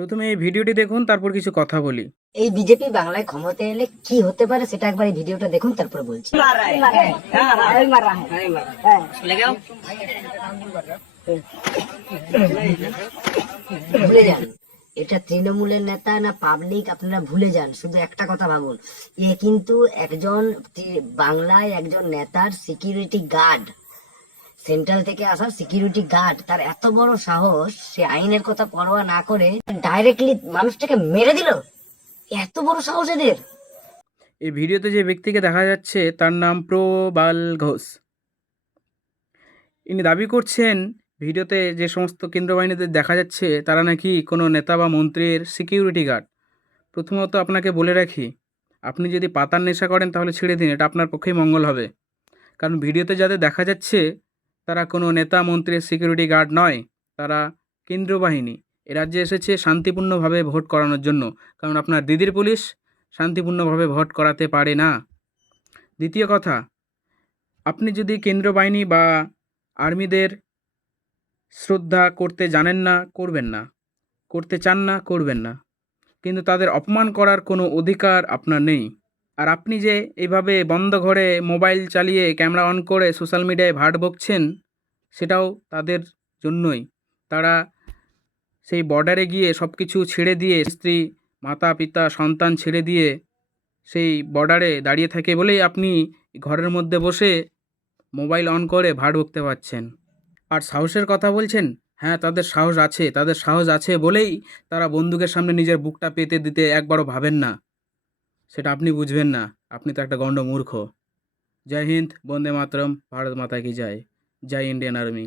প্রথমে এই ভিডিওটি দেখুন, তারপর কিছু কথা বলি। এই বিজেপি বাংলায় ক্ষমতায় এলে কি হতে পারে সেটা একবার এই ভিডিওটা দেখুন, তারপর বলছি। ভুলে যান এটা তৃণমূলের নেতা না পাবলিক, আপনারা ভুলে যান। শুধু একটা কথা ভাবুন, এ কিন্তু একজন বাংলায় একজন নেতার সিকিউরিটি গার্ড, সেন্ট্রাল থেকে আসা সিকিউরিটি গার্ড। তার এত বড় সাহস, সে আইনের কথা পরোয়া না করে ডাইরেক্টলি মানুষটাকে মেরে দিল। এত বড় সাহস এদের। এই ভিডিওতে যে ব্যক্তিকে দেখা যাচ্ছে তার নাম প্রবাল ঘোষ। ইনি দাবি করছেন ভিডিওতে যে সমস্ত কেন্দ্র বাহিনীতে দেখা যাচ্ছে তারা নাকি কোনো নেতা বা মন্ত্রীর সিকিউরিটি গার্ড। প্রথমত আপনাকে বলে রাখি, আপনি যদি পাতার নেশা করেন তাহলে ছেড়ে দিন, এটা আপনার পক্ষেই মঙ্গল হবে। কারণ ভিডিওতে যাদের দেখা যাচ্ছে তারা কোনো নেতা মন্ত্রীর সিকিউরিটি গার্ড নয়, তারা কেন্দ্র বাহিনী। এ রাজ্যে এসেছে শান্তিপূর্ণভাবে ভোট করানোর জন্য, কারণ আপনার দিদির পুলিশ শান্তিপূর্ণভাবে ভোট করাতে পারে না। দ্বিতীয় কথা, আপনি যদি কেন্দ্র বাহিনী বা আর্মিদের শ্রদ্ধা করতে জানেন না, করবেন না, করতে চান না, করবেন না, কিন্তু তাদের অপমান করার কোনো অধিকার আপনার নেই। আর আপনি যে এইভাবে বন্ধ ঘরে মোবাইল চালিয়ে ক্যামেরা অন করে সোশ্যাল মিডিয়ায় ভাট বকছেন, সেটাও তাদের জন্যই। তারা সেই বর্ডারে গিয়ে সব কিছু ছেড়ে দিয়ে, স্ত্রী, মাতা পিতা, সন্তান ছেড়ে দিয়ে সেই বর্ডারে দাঁড়িয়ে থাকে বলেই আপনি ঘরের মধ্যে বসে মোবাইল অন করে ভাট বকতে পারছেন। আর সাহসের কথা বলছেন, হ্যাঁ তাদের সাহস আছে, তাদের সাহস আছে বলেই তারা বন্দুকের সামনে নিজের বুকটা পেতে দিতে একবারও ভাবেন না। সেটা আপনি বুঝবেন না, আপনি তো একটা গণ্ড মূর্খ। জয় হিন্দ, বন্দে মাতরম, ভারত মাতা কি জয়, জয় ইন্ডিয়ান আর্মি।